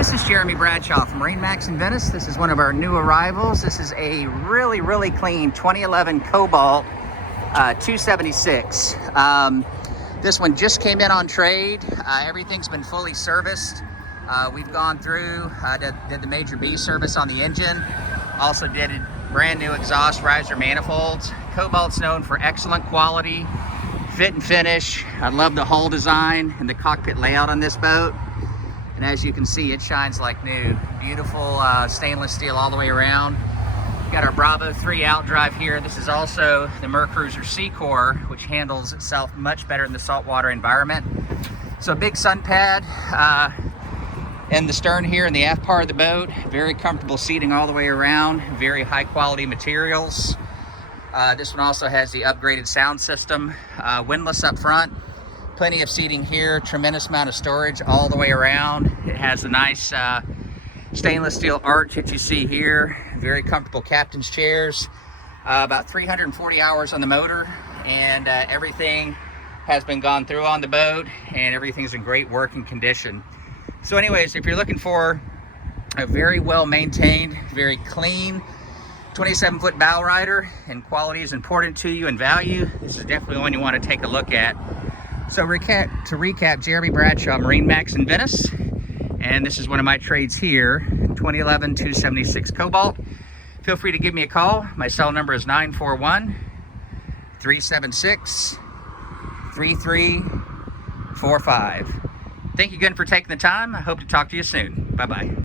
This is Jeremy Bradshaw from MarineMax in Venice. This is one of our new arrivals. This is a really clean 2011 Cobalt 276. This one just came in on trade. Everything's been fully serviced. We've gone through, did the major B service on the engine. Also did a brand new exhaust riser manifolds. Cobalt's known for excellent quality, fit and finish. I love the hull design and the cockpit layout on this boat. And as you can see, it shines like new. Beautiful stainless steel all the way around. Got our Bravo 3 outdrive here. This is also the Mercruiser C-Core, which handles itself much better in the saltwater environment. So big sun pad in the stern here in the aft part of the boat. Very comfortable seating all the way around. Very high quality materials. This one also has the upgraded sound system. Windlass up front. Plenty of seating here, tremendous amount of storage all the way around. It has a nice stainless steel arch that you see here. Very comfortable captain's chairs. About 340 hours on the motor, and everything has been gone through on the boat, and everything's in great working condition. So anyways, if you're looking for a very well maintained, very clean 27-foot Bowrider, and quality is important to you and value, this is definitely one you want to take a look at. So to recap, Jeremy Bradshaw, MarineMax in Venice, and this is one of my trades here, 2011 276 Cobalt. Feel free to give me a call. My cell number is 941-376-3345. Thank you again for taking the time. I hope to talk to you soon. Bye-bye.